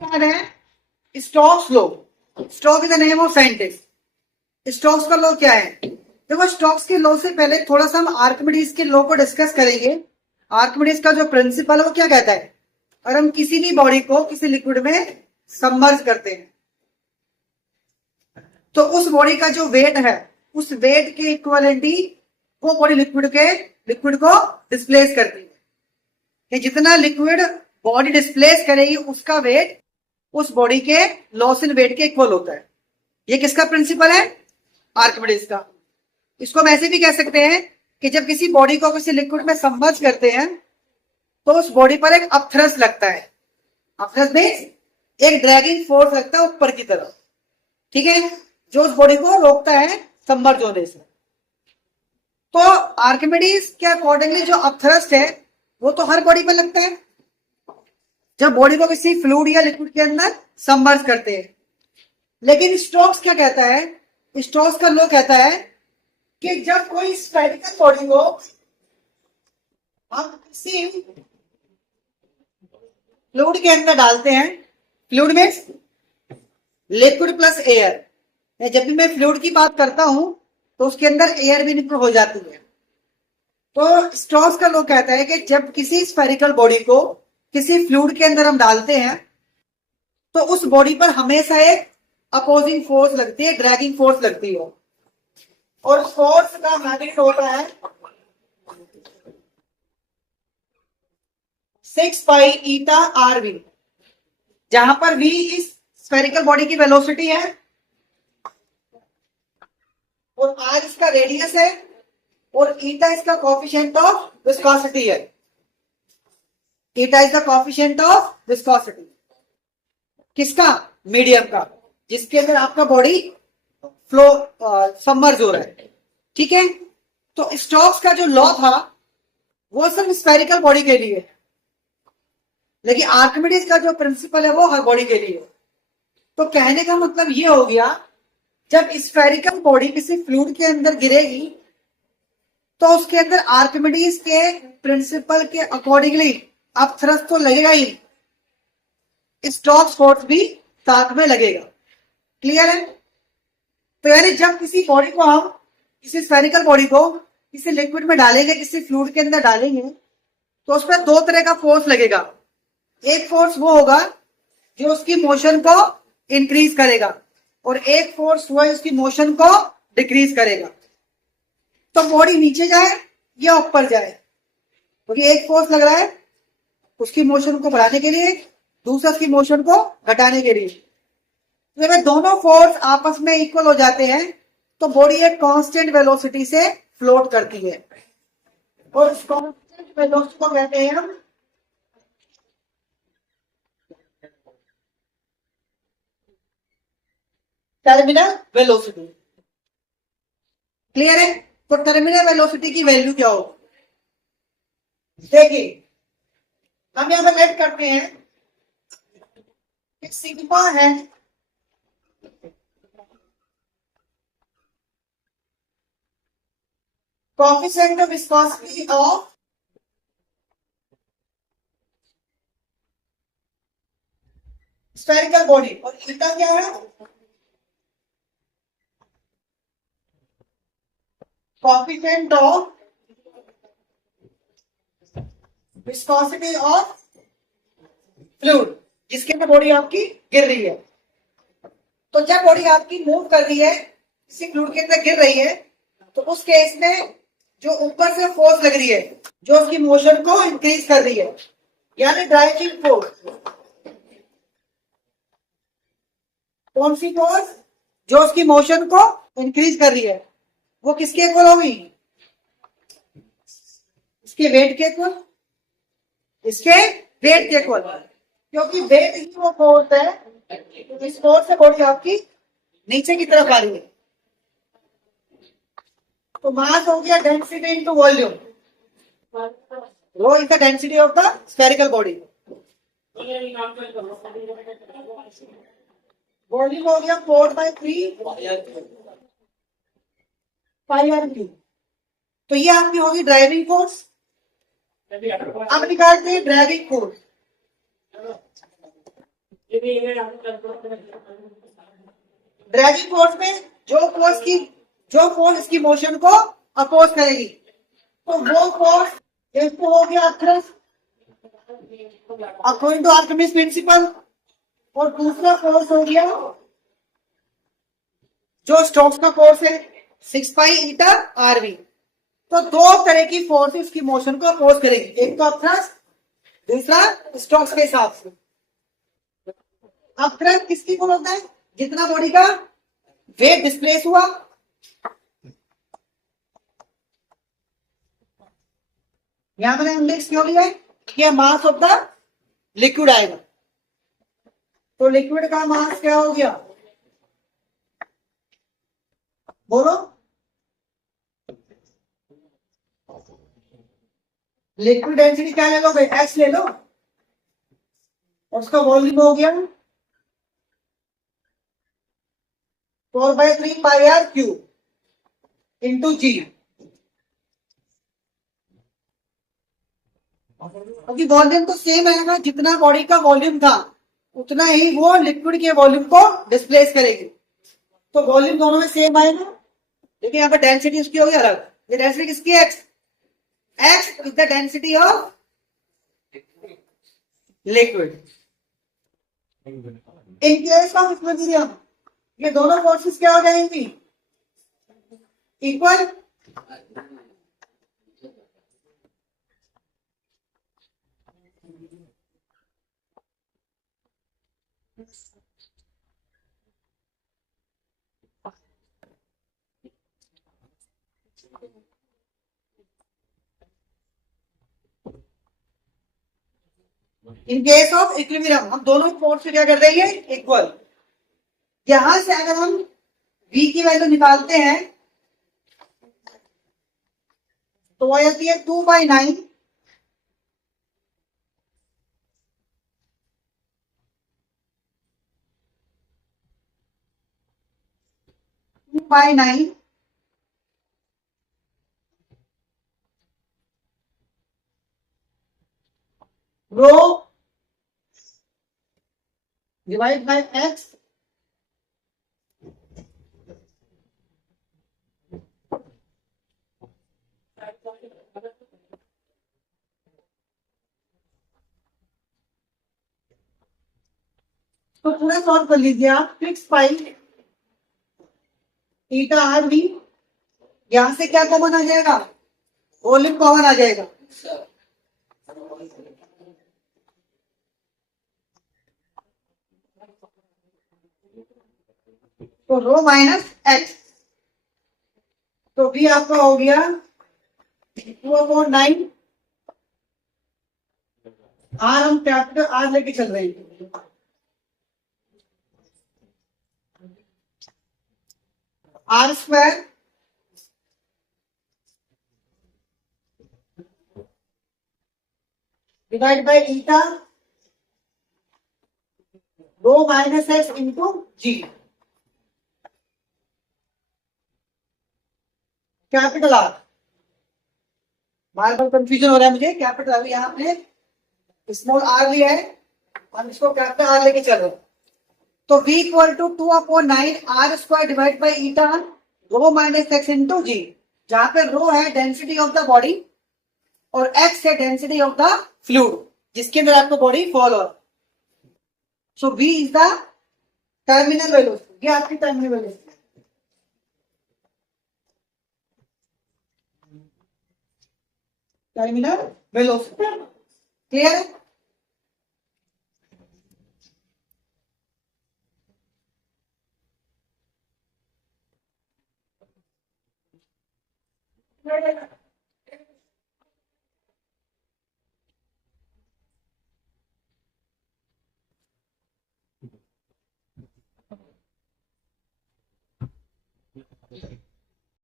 है Stokes law. Stoke is the name of scientist. Stokes का law क्या है? देखो, स्टोक्स के लॉ से पहले थोड़ा सा हम आर्किमिडीज के लॉ को डिस्कस करेंगे। आर्किमिडीज का जो प्रिंसिपल है वो क्या कहता है? और हम किसी भी बॉडी को किसी लिक्विड में सबमर्ज करते हैं तो उस बॉडी का जो वेट है, उस वेट के इक्वलिटी वो बॉडी लिक्विड को डिस्प्लेस करती है। कि जितना लिक्विड बॉडी डिस्प्लेस करेगी उसका वेट उस बॉडी के लॉस इन वेट के इक्वल होता है। ये किसका प्रिंसिपल है? आर्किमिडीज का। इसको हम ऐसे भी कह सकते हैं कि जब किसी बॉडी को किसी लिक्विड में सबमर्ज करते हैं तो उस बॉडी पर एक अपथ्रस्ट लगता है। अपथ्रस्ट मींस एक ड्रैगिंग फोर्स लगता है ऊपर की तरफ, ठीक है, जो उस बॉडी को रोकता है सबमर्ज होने से। तो आर्किमिडीज के अकॉर्डिंगली जो अपथ्रस्ट है वो तो हर बॉडी पर लगता है जब बॉडी को किसी फ्लूइड या लिक्विड के अंदर सबमर्ज करते हैं। लेकिन स्टोक्स क्या कहता है? स्टोक्स का लॉ कहता है कि जब कोई स्फेरिकल बॉडी को हम किसी फ्लूइड के अंदर डालते हैं, fluid means liquid plus air. जब भी मैं फ्लूइड की बात करता हूं तो उसके अंदर एयर भी निकल हो जाती है। तो स्टोक्स का लॉ कहता है कि जब किसी स्फेरिकल बॉडी को किसी फ्लूइड के अंदर हम डालते हैं तो उस बॉडी पर हमेशा एक अपोजिंग फोर्स लगती है, ड्रैगिंग फोर्स लगती है। और फोर्स का मैग्नीट्यूड होता है 6 पाई ईटा आर वी, जहां पर v इस स्फेरिकल बॉडी की वेलोसिटी है और r इसका रेडियस है और ईटा इसका कोएफिशिएंट ऑफ विस्कोसिटी है। Eta is the coefficient of viscosity किसका? मीडियम का, जिसके अंदर आपका बॉडी फ्लो सबमर्ज हो रहा है, ठीक है। तो स्टोक्स का जो लॉ था वो सिर्फ स्फेरिकल बॉडी के लिए, लेकिन आर्किमिडीज का जो प्रिंसिपल है वो हर बॉडी के लिए। तो कहने का मतलब ये हो गया, जब स्फेरिकल बॉडी किसी फ्लूइड के अंदर गिरेगी तो उसके अंदर आर्किमिडीज के प्रिंसिपल के अकॉर्डिंगली अपथ्रस्ट तो लगेगा ही, स्टोक्स फोर्स भी साथ में लगेगा। क्लियर है? तो यानी जब किसी बॉडी को हम किसी स्फेरिकल बॉडी को किसी लिक्विड में डालेंगे, किसी फ्लूइड के अंदर डालेंगे तो उस पर दो तरह का फोर्स लगेगा। एक फोर्स वो होगा जो उसकी मोशन को इंक्रीज करेगा और एक फोर्स वो उसकी मोशन को डिक्रीज करेगा। तो बॉडी नीचे जाए या ऊपर जाए, क्योंकि एक फोर्स लग रहा है उसकी मोशन को बढ़ाने के लिए, दूसरा उसकी मोशन को घटाने के लिए। तो जब दोनों फोर्स आपस में इक्वल हो जाते हैं तो बॉडी एक कांस्टेंट वेलोसिटी से फ्लोट करती है और उस कांस्टेंट वेलोसिटी को कहते हैं हम टर्मिनल वेलोसिटी। क्लियर है? तो टर्मिनल वेलोसिटी की वैल्यू क्या हो? देखिए, हम यहां पर लेट करते हैं कि सिग्मा है coefficient of viscosity of spherical body और ईटा क्या है? Coefficient of viscosity of fluid, जिसके अंदर बॉडी आपकी गिर रही है। तो जब बॉडी आपकी मूव कर रही है, किसी फ्लूइड के अंदर गिर रही है, तो उस केस में जो ऊपर से फोर्स लग रही है जो उसकी मोशन को इंक्रीज कर रही है, यानी ड्राइविंग फोर्स। कौन सी फोर्स? जो उसकी मोशन को इंक्रीज कर रही है, वो किसके इक्वल होगी? इसके वेट के इक्वल, इसके वेट के इक्वल, क्योंकि वेट ही वो फोर्स है इस फोर्स से बॉडी आपकी नीचे की तरफ आ रही है। तो मास हो गया density into volume. Rho is the density of the spherical body. Volume हो गया 4/3 पाई आर क्यूब। तो ये आपकी होगी ड्राइविंग फोर्स। अब निकालते हैं ड्राइविंग फोर्स। ड्रैगिंग फोर्स में जो फोर्स इसकी मोशन को अपोज करेगी, तो वो फोर्स एक तो हो गया thrust according to Archimedes principle, और दूसरा फोर्स हो गया जो स्टोक्स का फोर्स है 6 पाई ईटा आरवी। तो दो तरह की फोर्स इसकी मोशन को अपोज करेगी, एक तो थ्रस्ट, दूसरा स्टोक्स के हिसाब से। अब थ्रस्ट किसकी इक्वल होता है? जितना बॉडी का वेट डिस्प्लेस हुआ, यहां मैंने इंडेक्स क्यों लिया है कि मास ऑफ द लिक्विड आएगा। तो लिक्विड का मास क्या हो गया, बोलो? लिक्विड डेंसिटी क्या ले लो भाई, एच ले लो, और उसका वॉल्यूम हो गया 4/3 पाई आर क्यूब इंटू जी। क्योंकि वॉल्यूम तो सेम है ना, जितना बॉडी का वॉल्यूम था उतना ही वो लिक्विड के वॉल्यूम को डिस्प्लेस करेगी, तो वॉल्यूम दोनों में सेम आएगा। लेकिन यहाँ पर डेंसिटी उसकी होगी अलग। ये डेंसिटी किसकी है? X is the density of liquid. In case of equilibrium ये दोनों फोर्सेस क्या हो जाएंगी? Equal. In case of equilibrium हम दोनों फोर्स क्या कर रही है? इक्वल। यहां से अगर हम V की वैल्यू निकालते हैं तो वो आती है 2/9 2/9 रो डिवाइड बाय एक्स तो पूरा सॉल्व कर लीजिए आप। 6 पाई ईटा आर वी, यहां से क्या कॉमन आ जाएगा? वॉल्यूम कॉमन आ जाएगा। तो रो माइनस एक्स, तो भी आपका हो गया 2/9। आर हम कैपिटल आर लेके चल रहे हैं, R square divide by eta rho minus x into G, capital R. बार बार कंफ्यूजन हो रहा है मुझे। कैपिटल अभी यहाँ पे स्मॉल आर लिया है, हम इसको कैपिटल आर लेके चल रहे हैं। तो V equal to 2/9 r square divide by eta rho minus x into g, जहां पे रो है डेंसिटी ऑफ द बॉडी और एक्स है डेंसिटी ऑफ द फ्लूइड जिसके अंदर आपको बॉडी फॉल हो। So V is the terminal velocity, ये आपकी terminal velocity. Terminal velocity clear है?